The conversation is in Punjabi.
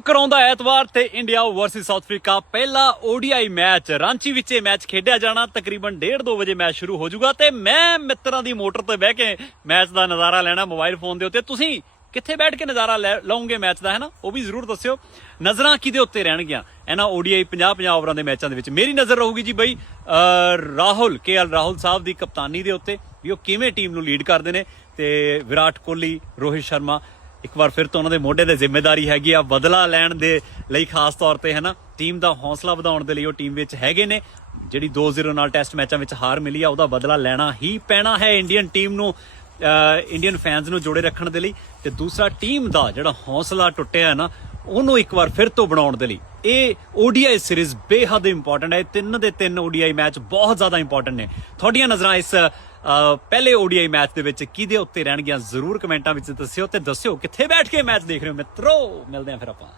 ਕਰਾਉਂਦਾ ਐਤਵਾਰ ਤੇ ਇੰਡੀਆ ਵਰਸਸ ਸਾਊਥ ਅਫਰੀਕਾ ਪਹਿਲਾ ODI ਮੈਚ ਰਾਂਚੀ ਵਿੱਚ ਇਹ ਮੈਚ ਖੇਡਿਆ ਜਾਣਾ। ਤਕਰੀਬਨ 1:30-2 ਵਜੇ ਮੈਚ ਸ਼ੁਰੂ ਹੋ ਜਾਊਗਾ ਤੇ ਮੈਂ ਮਿੱਤਰਾਂ ਦੀ ਮੋਟਰ ਤੇ ਬਹਿ ਕੇ ਮੈਚ ਦਾ ਨਜ਼ਾਰਾ ਲੈਣਾ ਮੋਬਾਈਲ ਫੋਨ ਦੇ ਉੱਤੇ। ਤੁਸੀਂ ਕਿੱਥੇ ਬੈਠ ਕੇ ਨਜ਼ਾਰਾ ਲਓਗੇ ਮੈਚ ਦਾ, ਹੈ ਨਾ, ਉਹ ਵੀ ਜ਼ਰੂਰ ਦੱਸਿਓ। ਨਜ਼ਰਾਂ ਕਿਹਦੇ ਉੱਤੇ ਰਹਿਣਗੀਆਂ ਇਹਨਾਂ ODI 50-50 ਓਵਰਾਂ ਦੇ ਮੈਚਾਂ ਦੇ ਵਿੱਚ? ਮੇਰੀ ਨਜ਼ਰ ਰਹੂਗੀ ਜੀ ਬਈ ਰਾਹੁਲ KL ਰਾਹੁਲ ਸਾਹਿਬ ਦੀ ਕਪਤਾਨੀ ਦੇ ਉੱਤੇ, ਵੀ ਉਹ ਕਿਵੇਂ ਟੀਮ ਨੂੰ ਲੀਡ ਕਰਦੇ ਨੇ। ਤੇ ਵਿਰਾਟ ਕੋਹਲੀ, ਰੋਹਿਤ ਸ਼ਰਮਾ ਇੱਕ ਵਾਰ ਫਿਰ ਤੋਂ ਉਹਨਾਂ ਦੇ ਮੋਢੇ ਤੇ ਜ਼ਿੰਮੇਵਾਰੀ ਹੈਗੀ ਆ ਬਦਲਾ ਲੈਣ ਦੇ ਲਈ, ਖਾਸ ਤੌਰ ਤੇ, ਹੈ ਨਾ, ਟੀਮ ਦਾ ਹੌਸਲਾ ਵਧਾਉਣ ਦੇ ਲਈ ਉਹ ਟੀਮ ਵਿੱਚ ਹੈਗੇ ਨੇ। ਜਿਹੜੀ 2-0 ਨਾਲ ਟੈਸਟ ਮੈਚਾਂ ਵਿੱਚ ਹਾਰ ਮਿਲੀ ਆ ਉਹਦਾ ਬਦਲਾ ਲੈਣਾ ਹੀ ਪੈਣਾ ਹੈ ਇੰਡੀਅਨ ਟੀਮ ਨੂੰ, ਇੰਡੀਅਨ ਫੈਨਸ ਨੂੰ ਜੋੜੇ ਰੱਖਣ ਦੇ ਲਈ। ਤੇ ਦੂਸਰਾ, ਟੀਮ ਦਾ ਜਿਹੜਾ ਹੌਸਲਾ ਟੁੱਟਿਆ ਨਾ ਉਹਨੂੰ ਇੱਕ ਵਾਰ ਫਿਰ ਤੋਂ ਬਣਾਉਣ ਦੇ ਲਈ ਇਹ ODI ਸੀਰੀਜ਼ ਬੇਹੱਦ ਇੰਪੋਰਟੈਂਟ ਹੈ। 3 ਦੇ 3 ODI ਮੈਚ ਬਹੁਤ ਜ਼ਿਆਦਾ ਇੰਪੋਰਟੈਂਟ ਨੇ। ਤੁਹਾਡੀਆਂ ਨਜ਼ਰਾਂ ਇਸ ਪਹਿਲੇ ODI ਮੈਚ ਦੇ ਵਿੱਚ ਕਿਹਦੇ ਉੱਤੇ ਰਹਿਣਗੀਆਂ? ਜ਼ਰੂਰ ਕਮੈਂਟਾਂ ਵਿੱਚ ਦੱਸਿਓ ਤੇ ਦੱਸਿਓ ਕਿੱਥੇ ਬੈਠ ਕੇ ਮੈਚ ਦੇਖ ਰਹੇ ਹੋ ਮਿੱਤਰੋ। ਮਿਲਦੇ ਆ ਫਿਰ ਆਪਾਂ।